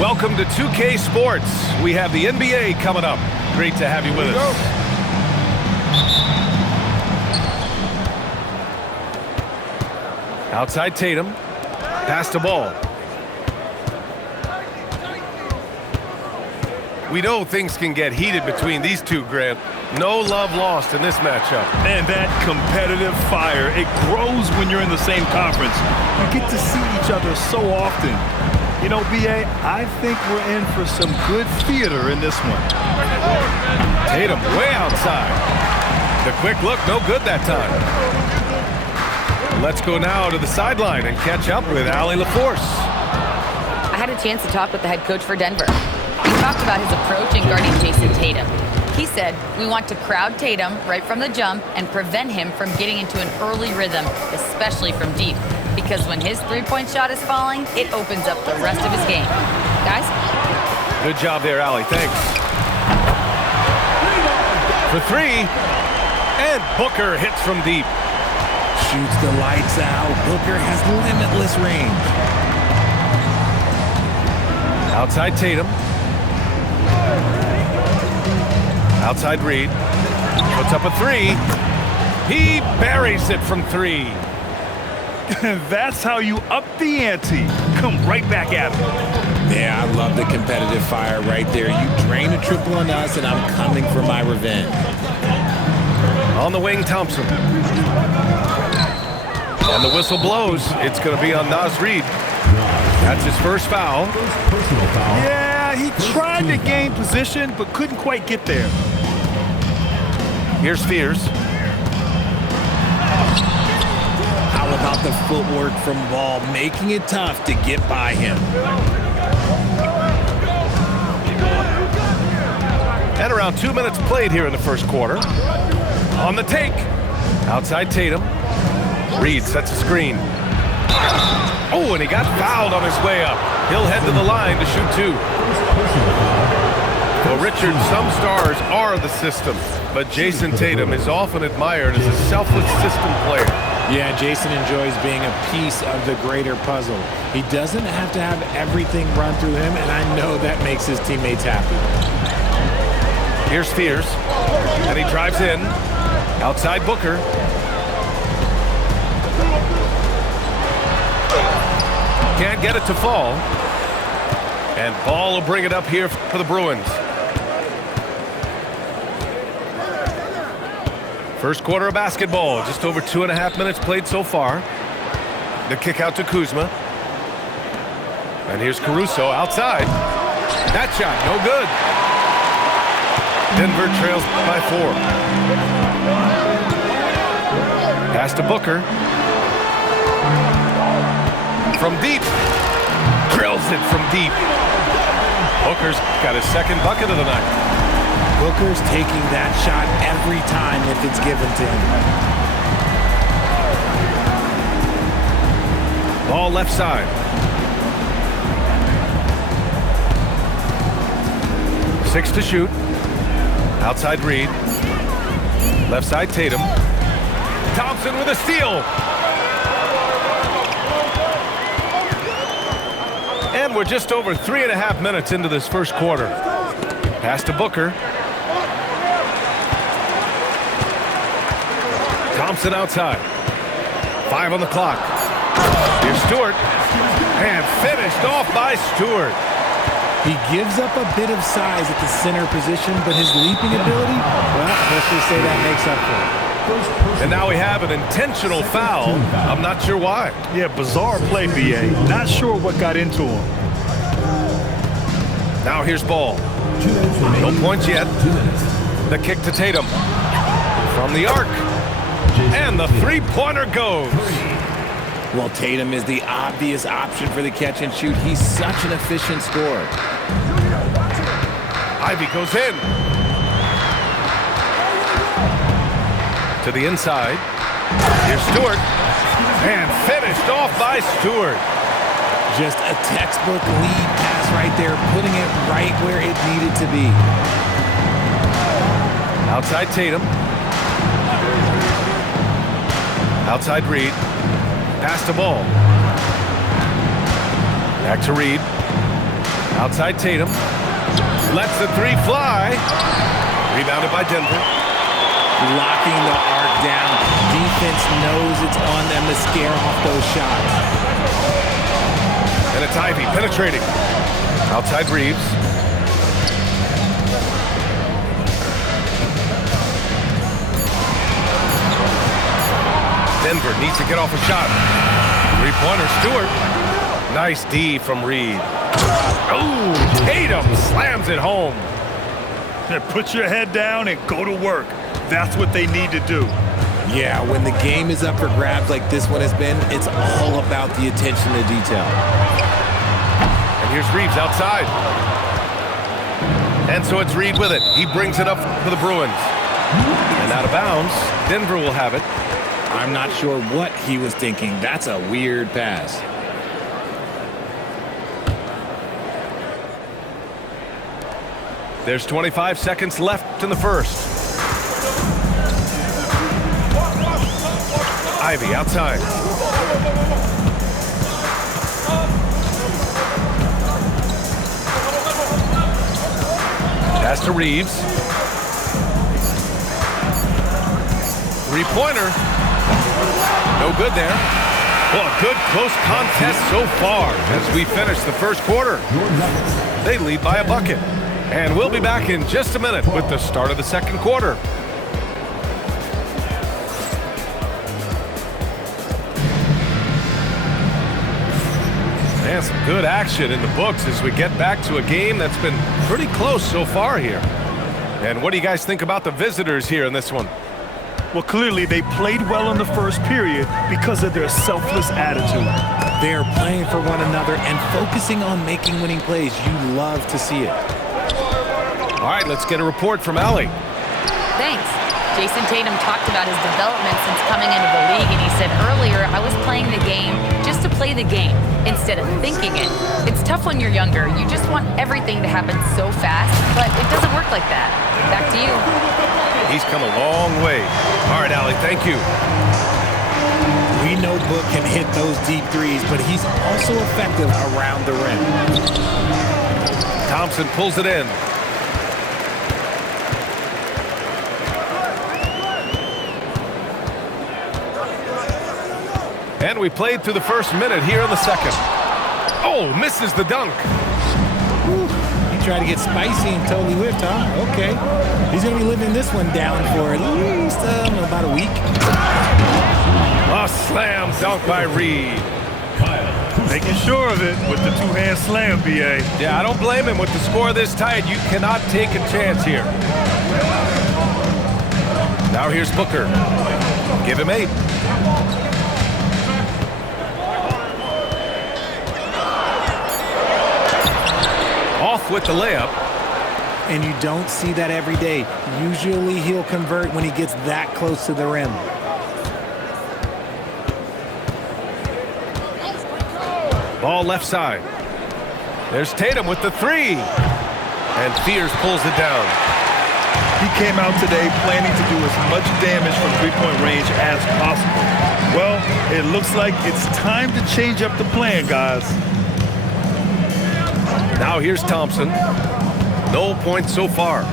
Welcome to 2K Sports. We have the NBA coming up. Great to have you with us. Outside Tatum. Pass the ball. We know things can get heated between these two, Grant. No love lost in this matchup. And that competitive fire, it grows when you're in the same conference. You get to see each other so often. You know, B.A., I think we're in for some good theater in this one. Tatum way outside. The quick look, no good that time. Let's go now to the sideline and catch up with Allie LaForce. I had a chance to talk with the head coach for Denver. He talked about his approach in guarding Jason Tatum. He said, we want to crowd Tatum right from the jump and prevent him from getting into an early rhythm, especially from deep. Because when his three-point shot is falling, it opens up the rest of his game. Guys? Good job there, Allie. Thanks. For three. And Booker hits from deep. Shoots the lights out. Booker has limitless range. Outside Tatum. Outside Reed. Puts up a three. He buries it from three. That's how you up the ante. Come right back at him. Yeah, I love the competitive fire right there. You drain a triple on us, and I'm coming for my revenge. On the wing, Thompson. And the whistle blows. It's going to be on Naz Reid. That's his first foul. Yeah, he tried to gain position, but couldn't quite get there. Here's Fears. How about the footwork from Ball, making it tough to get by him. And around 2 minutes played here in the first quarter. On the take. Outside Tatum. Reed sets a screen. Oh, and he got fouled on his way up. He'll head to the line to shoot two. Well, Richard, some stars are the system, but Jason Tatum is often admired as a selfless system player. Yeah, Jason enjoys being a piece of the greater puzzle. He doesn't have to have everything run through him, and I know that makes his teammates happy. Here's Fears, and he drives in. Outside Booker. Can't get it to fall. And Ball will bring it up here for the Bruins. First quarter of basketball, just over 2.5 minutes played so far. The kick out to Kuzma. And here's Caruso outside. That shot, no good. Denver trails by 4. Pass to Booker. From deep. Drills it from deep. Booker's got his second bucket of the night. Booker's taking that shot every time if it's given to him. Ball left side. Six to shoot. Outside Reed. Left side Tatum. Thompson with a steal. And we're just over 3.5 minutes into this first quarter. Pass to Booker. Thompson outside. 5 on the clock. Here's Stewart. And finished off by Stewart. He gives up a bit of size at the center position, but his leaping ability, well, let's just say that makes up for it. And now we have an intentional foul. I'm not sure why. Yeah, bizarre play, B.A. Not sure what got into him. Now here's Ball. No points yet. The kick to Tatum. From the arc. And the three-pointer goes. Well, Tatum is the obvious option for the catch and shoot. He's such an efficient scorer. Ivy goes in. To the inside. Here's Stewart. And finished off by Stewart. Just a textbook lead pass right there, putting it right where it needed to be. Outside Tatum. Outside Reed. Pass the ball. Back to Reed. Outside Tatum. Lets the three fly. Rebounded by Denver. Locking the arc down. Defense knows it's on them to scare off those shots. And it's Ivy penetrating. Outside Reeves. Denver needs to get off a shot. Three-pointer, Stewart. Nice D from Reed. Oh, Tatum slams it home. Put your head down and go to work. That's what they need to do. Yeah, when the game is up for grabs like this one has been, it's all about the attention to detail. And here's Reeves outside. And so it's Reed with it. He brings it up for the Bruins. And out of bounds, Denver will have it. I'm not sure what he was thinking. That's a weird pass. There's 25 seconds left in the first. Ivy outside. Pass to Reeves. Three-pointer. No good there. Well, a good close contest so far as we finish the first quarter. They lead by a bucket. And we'll be back in just a minute with the start of the second quarter. And some good action in the books as we get back to a game that's been pretty close so far here. And what do you guys think about the visitors here in this one? Well, clearly they played well in the first period because of their selfless attitude. They're playing for one another and focusing on making winning plays. You love to see it. All right, let's get a report from Allie. Thanks. Jason Tatum talked about his development since coming into the league, and he said earlier, I was playing the game just to play the game instead of thinking it. It's tough when you're younger. You just want everything to happen so fast, but it doesn't work like that. Back to you. He's come a long way. All right, Allie, thank you. We know Book can hit those deep threes, but he's also effective around the rim. Thompson pulls it in. And we played through the first minute here in the second. Oh, misses the dunk. Whew. He tried to get spicy and totally whiffed, huh? Okay. He's going to be living this one down for at least about a week. A slam dunk by Reed. Making sure of it with the two-hand slam, B.A. Yeah, I don't blame him. With the score this tight, you cannot take a chance here. Now here's Booker. Give him 8. Off with the layup. And you don't see that every day. Usually he'll convert when he gets that close to the rim. Ball left side. There's Tatum with the 3. And Fears pulls it down. He came out today planning to do as much damage from three-point range as possible. Well, it looks like it's time to change up the plan, guys. Now here's Thompson. No points so far.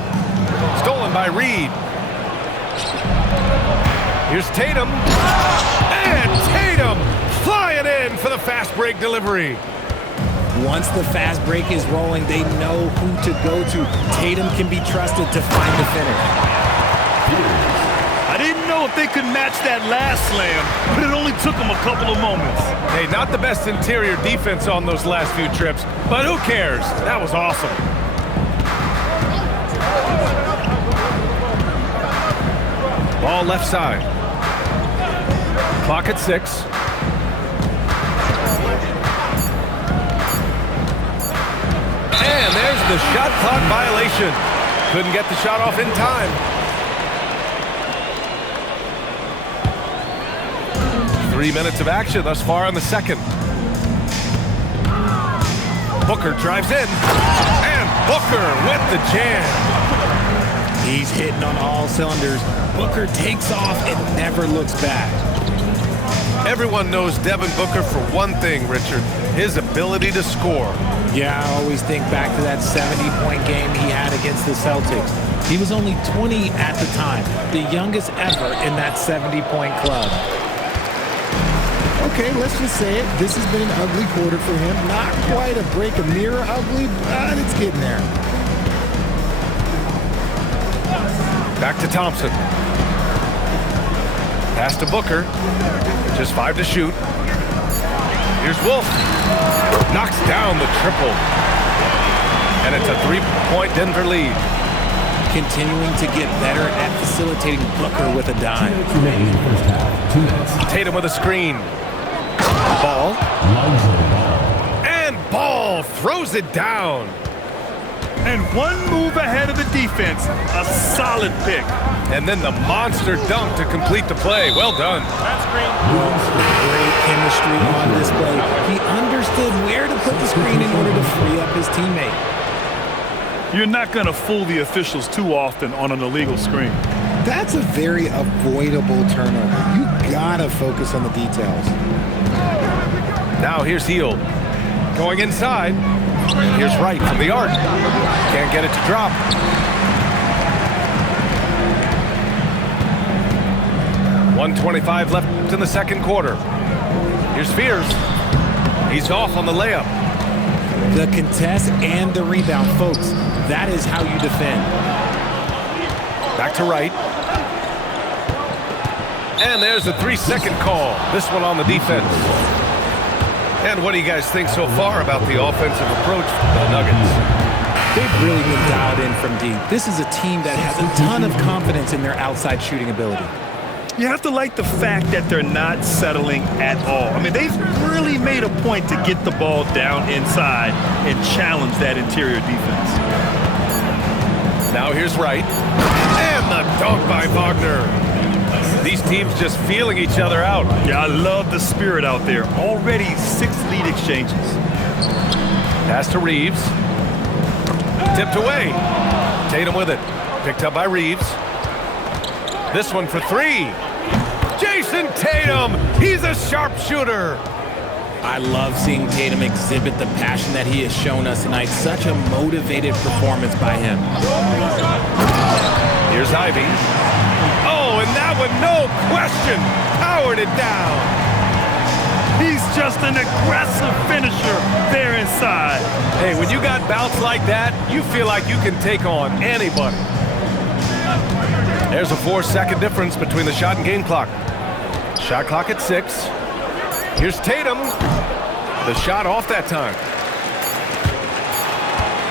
Stolen by Reed. Here's Tatum. And Tatum flying in for the fast break delivery. Once the fast break is rolling, they know who to go to. Tatum can be trusted to find the finish. I didn't know if they could match that last slam, but it only took them a couple of moments. Hey, not the best interior defense on those last few trips, but who cares? That was awesome. Ball left side. Clock at 6. And there's the shot clock violation. Couldn't get the shot off in time. 3 minutes of action thus far in the second. Booker drives in. And Booker with the jam. He's hitting on all cylinders. Booker takes off and never looks back. Everyone knows Devin Booker for one thing, Richard. His ability to score. Yeah, I always think back to that 70-point game he had against the Celtics. He was only 20 at the time, the youngest ever in that 70-point club. Okay, let's just say it. This has been an ugly quarter for him. Not quite a break a mirror ugly, but it's getting there. Back to Thompson. Pass to Booker. Just 5 to shoot. Here's Wolf. Knocks down the triple. And it's a 3-point Denver lead. Continuing to get better at facilitating Booker with a dime. Tatum with a screen. Ball. And Ball throws it down. And one move ahead of the defense. A solid pick. And then the monster dunk to complete the play. Well done. Great chemistry on display. He understood where to put the screen in order to free up his teammate. You're not going to fool the officials too often on an illegal screen. That's a very avoidable turnover. You gotta focus on the details. Now here's Heel. Going inside. And here's Wright from the arc. Can't get it to drop. .125 left in the second quarter. Here's Fears. He's off on the layup. The contest and the rebound, folks. That is how you defend. Back to Wright. And there's a 3-second call. This one on the defense. And what do you guys think so far about the offensive approach for the Nuggets? They've really been dialed in from deep. This is a team that has a ton of confidence in their outside shooting ability. You have to like the fact that they're not settling at all. I mean, they've really made a point to get the ball down inside and challenge that interior defense. Now here's Wright. And the dunk by Wagner. These teams just feeling each other out. Yeah, I love the spirit out there. Already 6 lead exchanges. Pass to Reeves. Tipped away. Tatum with it. Picked up by Reeves. This one for 3. Jason Tatum. He's a sharpshooter. I love seeing Tatum exhibit the passion that he has shown us tonight. Such a motivated performance by him. Here's Ivy. Oh, and that one, no question, powered it down. He's just an aggressive finisher there inside. Hey, when you got bouts like that, you feel like you can take on anybody. There's a 4-second difference between the shot and game clock. Shot clock at 6. Here's Tatum. The shot off that time.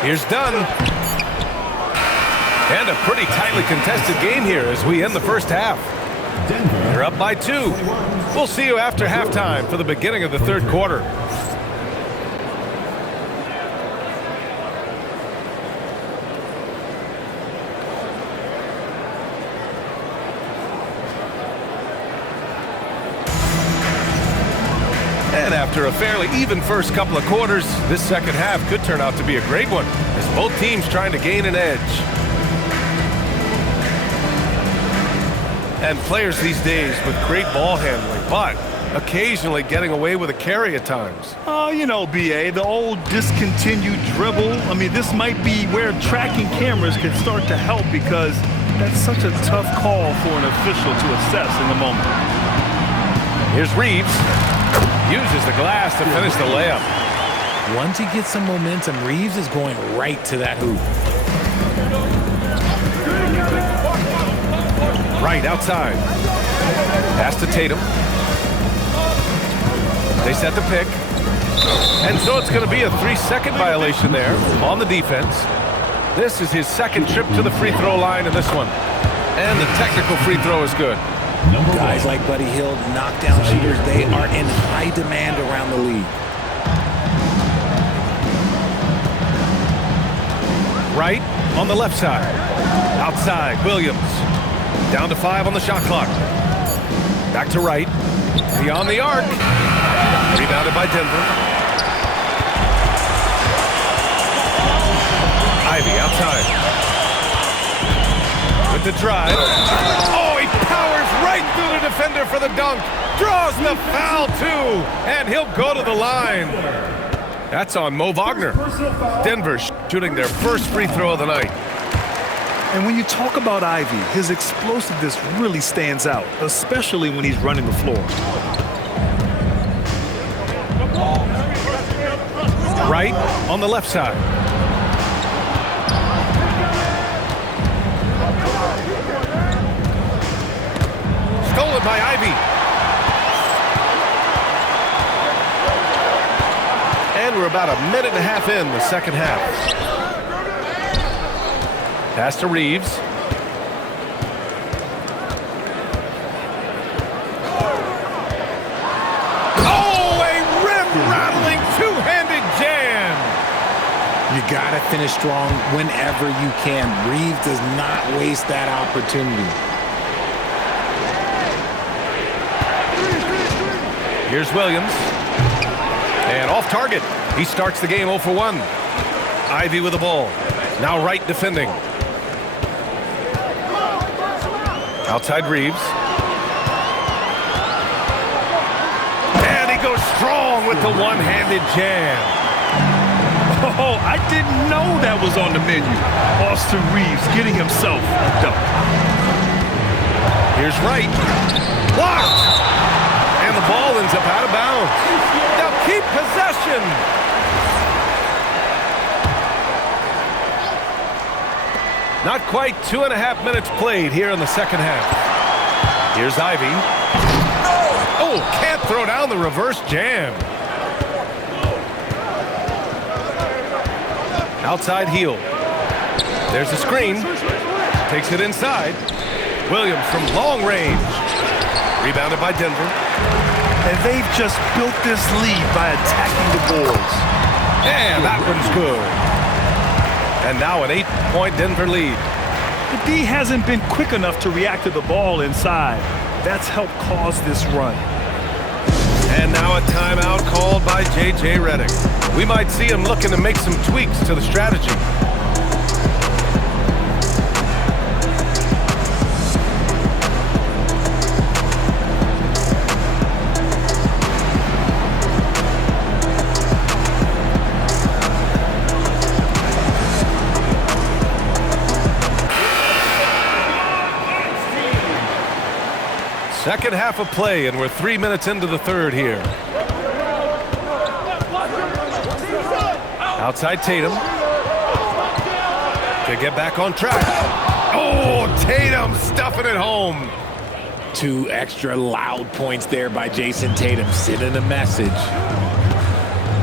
Here's Dunn. And a pretty tightly contested game here as we end the first half. They're up by 2. We'll see you after halftime for the beginning of the third quarter. And after a fairly even first couple of quarters, this second half could turn out to be a great one as both teams trying to gain an edge. And players these days with great ball handling, but occasionally getting away with a carry at times. Oh, you know, BA, the old discontinued dribble. I mean, this might be where tracking cameras can start to help because that's such a tough call for an official to assess in the moment. Here's Reeves. Uses the glass to finish the layup. Once he gets some momentum, Reeves is going right to that hoop. Right outside. Pass to Tatum. They set the pick. And so it's going to be a 3-second violation there on the defense. This is his second trip to the free throw line in this one. And the technical free throw is good. Guys like Buddy Hield, knockdown shooters, they are in high demand around the league. Right on the left side. Outside, Williams. Down to 5 on the shot clock. Back to Wright. Beyond the arc. Rebounded by Denver. Ivy outside. With the drive. Oh, he powers right through the defender for the dunk. Draws the foul, too. And he'll go to the line. That's on Mo Wagner. Denver shooting their first free throw of the night. And when you talk about Ivy, his explosiveness really stands out, especially when he's running the floor. Right on the left side. Stolen by Ivy. And we're about a minute and a half in the second half. Pass to Reeves. Oh, a rim-rattling two-handed jam. You got to finish strong whenever you can. Reeves does not waste that opportunity. Here's Williams. And off target. He starts the game 0 for 1. Ivy with the ball. Now right defending. Outside Reeves. And he goes strong with the one-handed jam. Oh, I didn't know that was on the menu. Austin Reeves getting himself a dunk. Here's Wright. Blocked. And the ball ends up out of bounds. Now keep possession. Not quite 2.5 minutes played here in the second half. Here's Ivy. Oh, can't throw down the reverse jam. Outside heel. There's the screen. Takes it inside. Williams from long range. Rebounded by Denver. And they've just built this lead by attacking the boards. And that one's good. And now an 8-point Denver lead. The D hasn't been quick enough to react to the ball inside. That's helped cause this run. And now a timeout called by J.J. Redick. We might see him looking to make some tweaks to the strategy. Second half of play, and we're 3 minutes into the third here. Outside Tatum. To get back on track. Oh, Tatum stuffing it home. 2 extra loud points there by Jason Tatum, sending a message.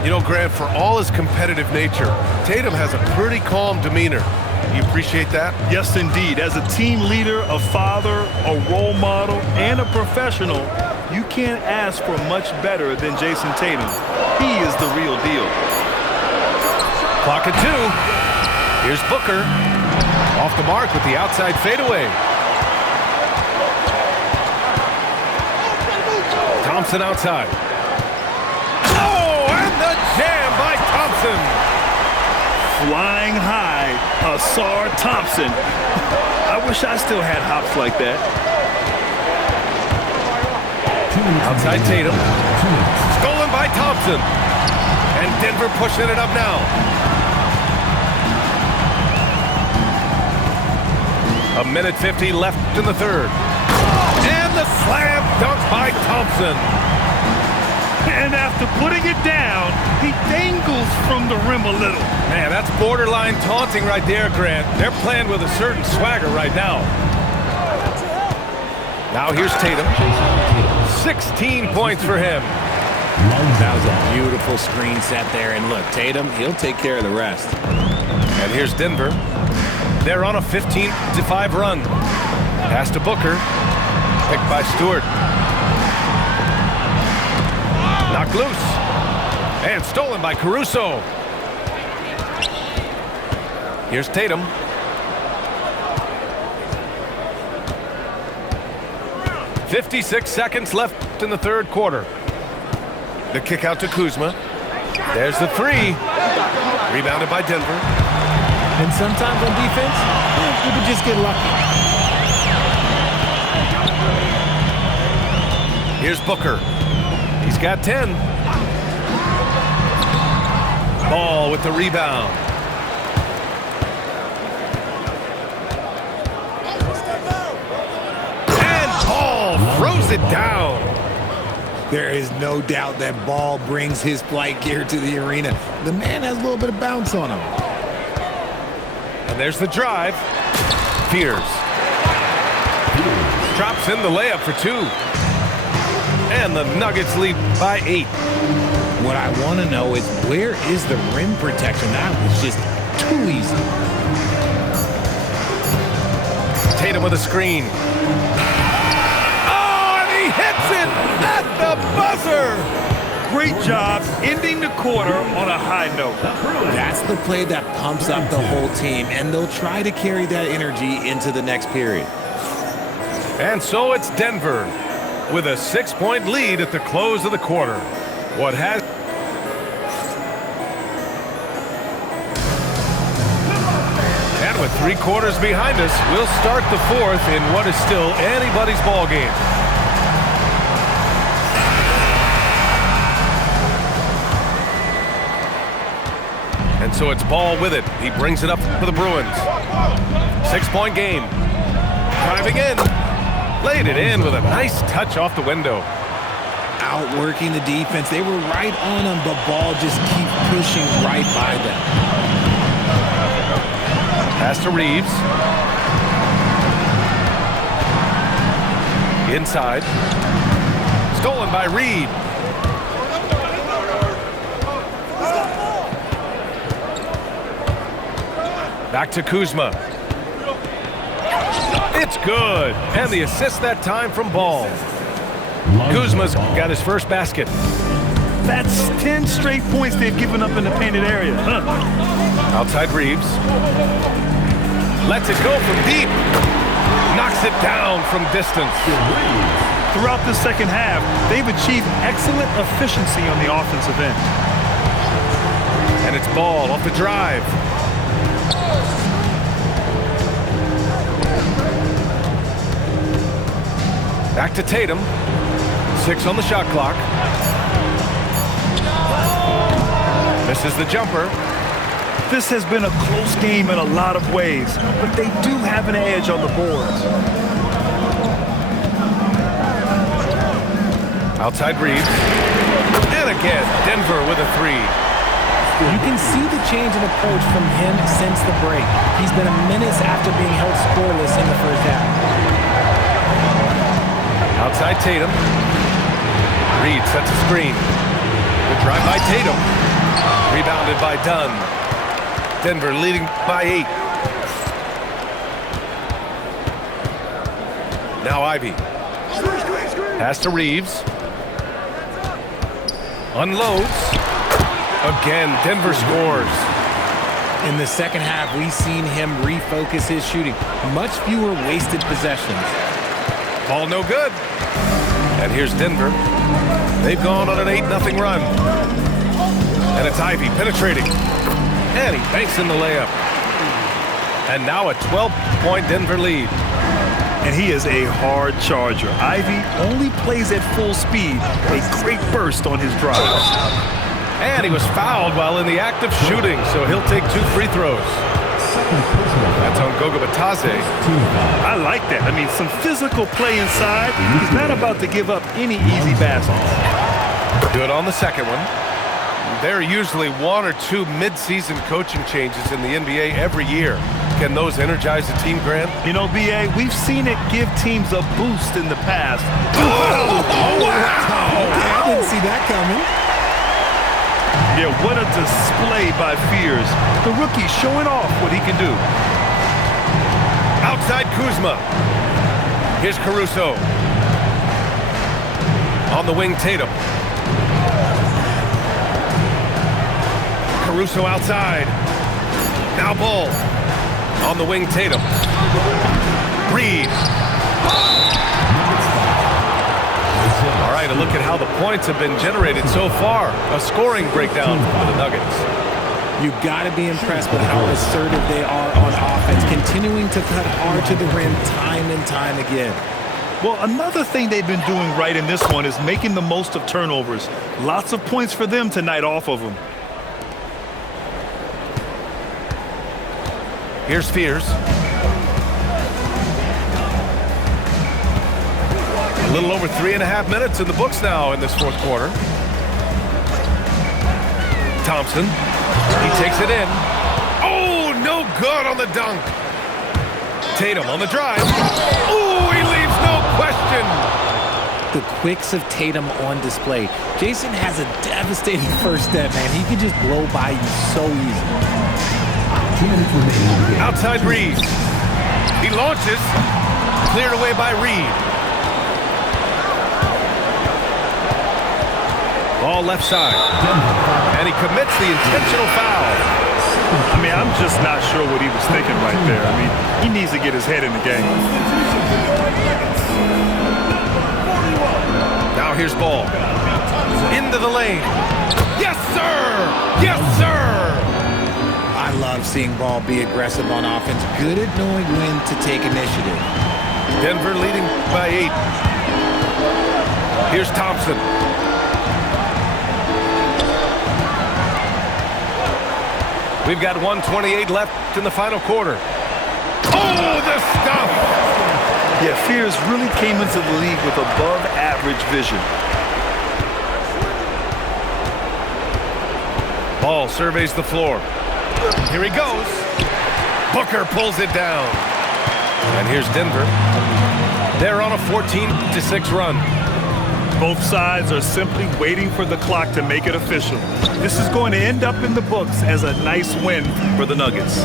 You know, Grant, for all his competitive nature, Tatum has a pretty calm demeanor. You appreciate that? Yes, indeed. As a team leader, a father, a role model, and a professional, you can't ask for much better than Jason Tatum. He is the real deal. Clock at 2. Here's Booker. Off the mark with the outside fadeaway. Thompson outside. Oh, and the jam by Thompson. Flying high, Asar Thompson. I wish I still had hops like that. Outside Tatum. Stolen by Thompson. And Denver pushing it up now. A minute 50 left in the third. And the slam dunk by Thompson. And after putting it down, he dangles from the rim a little. Man, that's borderline taunting right there, Grant. They're playing with a certain swagger right now. Now here's Tatum. 16 points for him. That was a beautiful screen set there. And look, Tatum, he'll take care of the rest. And here's Denver. They're on a 15-5 run. Pass to Booker. Picked by Stewart. Knocked loose. And stolen by Caruso. Here's Tatum. "56 seconds left in the third quarter. The kick out to Kuzma. There's the three. Rebounded by Denver. And sometimes on defense, you can just get lucky. Here's Booker. He's got 10. Ball with the rebound. And Ball throws it down. There is no doubt that Ball brings his flight gear to the arena. The man has a little bit of bounce on him. And there's the drive. Fears. Drops in the layup for 2. And the Nuggets lead by 8. What I want to know is, where is the rim protection? That was just too easy. Tatum with a screen. Oh, and he hits it at the buzzer. Great job ending the quarter on a high note. That's the play that pumps up the whole team, and they'll try to carry that energy into the next period. And so it's Denver with a 6-point lead at the close of the quarter. What has... And with 3 quarters behind us, we'll start the 4th in what is still anybody's ball game. And so it's Ball with it. He brings it up for the Bruins. 6-point game. Driving in. Laid it in with a nice touch off the window. Outworking the defense. They were right on him, but Ball just keeps pushing right by them. Pass to Reeves. Inside. Stolen by Reed. Back to Kuzma. It's good. And the assist that time from Ball. Kuzma's got his first basket. That's 10 straight points they've given up in the painted area. Outside Reeves. Lets it go from deep. Knocks it down from distance. Throughout the second half, they've achieved excellent efficiency on the offensive end. And it's Ball off the drive. Back to Tatum. 6 on the shot clock. Misses the jumper. This has been a close game in a lot of ways, but they do have an edge on the boards. Outside Reeves. And again, Denver with a 3. You can see the change in approach from him since the break. He's been a menace after being held scoreless in the first half. Outside Tatum. Reed sets a screen. Good drive by Tatum. Rebounded by Dunn. Denver leading by 8. Now Ivy. Pass to Reeves. Unloads. Again, Denver scores. In the second half, we've seen him refocus his shooting. Much fewer wasted possessions. Ball no good. And here's Denver. They've gone on an 8-0 run. And it's Ivy penetrating. And he banks in the layup. And now a 12-point Denver lead. And he is a hard charger. Ivy only plays at full speed. A great burst on his drives. And he was fouled while in the act of shooting, so he'll take 2 free throws. That's on Goga Batase. I like that. I mean, some physical play inside. He's not about to give up any easy baskets. Good on the second one. There are usually 1 or 2 mid-season coaching changes in the NBA every year. Can those energize the team, Grant? You know, B.A., we've seen it give teams a boost in the past. Oh, wow. I didn't see that coming. Yeah, what a display by Fears. The rookie showing off what he can do. Outside Kuzma. Here's Caruso. On the wing, Tatum. Caruso outside. Now Ball. On the wing, Tatum. Reed. All right, a look at how the points have been generated so far. A scoring breakdown for the Nuggets. You've got to be impressed with how assertive they are on offense, continuing to cut hard to the rim time and time again. Well, another thing they've been doing right in this one is making the most of turnovers. Lots of points for them tonight off of them. Here's Fears. A little over 3.5 minutes in the books now in this fourth quarter. Thompson. He takes it in. Oh, no good on the dunk. Tatum on the drive. Oh, he leaves no question. The quicks of Tatum on display. Jason has a devastating first step, man. He can just blow by you so easy. 2 minutes remaining. Outside Reed. He launches. Cleared away by Reed. Ball left side. And he commits the intentional foul. I mean, I'm just not sure what he was thinking right there. I mean, he needs to get his head in the game. Now here's Ball. Into the lane. Yes, sir! Yes, sir! I love seeing Ball be aggressive on offense. Good at knowing when to take initiative. Denver leading by 8. Here's Thompson. We've got 1:28 left in the final quarter. Oh, the stuff! Yeah, Fears really came into the league with above-average vision. Ball surveys the floor. Here he goes. Booker pulls it down. And here's Denver. They're on a 14-6 run. Both sides are simply waiting for the clock to make it official. This is going to end up in the books as a nice win for the Nuggets.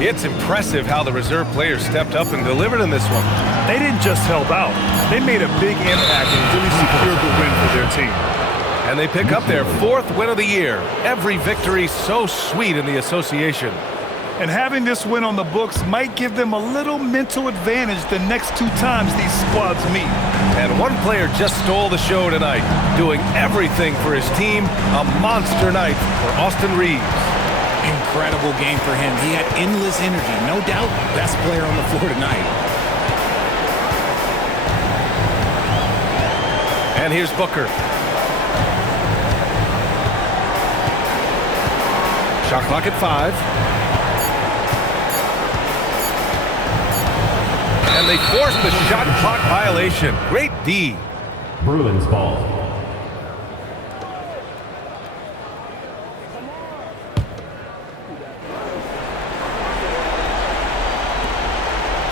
It's impressive how the reserve players stepped up and delivered in this one. They didn't just help out. They made a big impact and really secured the win for their team. And they pick up their 4th win of the year. Every victory so sweet in the association. And having this win on the books might give them a little mental advantage the next 2 times these squads meet. And one player just stole the show tonight, doing everything for his team. A monster night for Austin Reeves. Incredible game for him. He had endless energy. No doubt, best player on the floor tonight. And here's Booker. Shot clock at 5. And they force the shot clock violation. Great D. Bruins ball.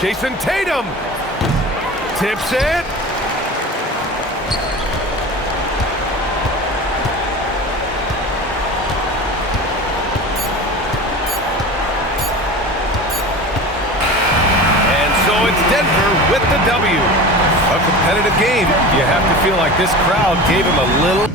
Jason Tatum tips it. It's Denver with the W. A competitive game. You have to feel like this crowd gave him a little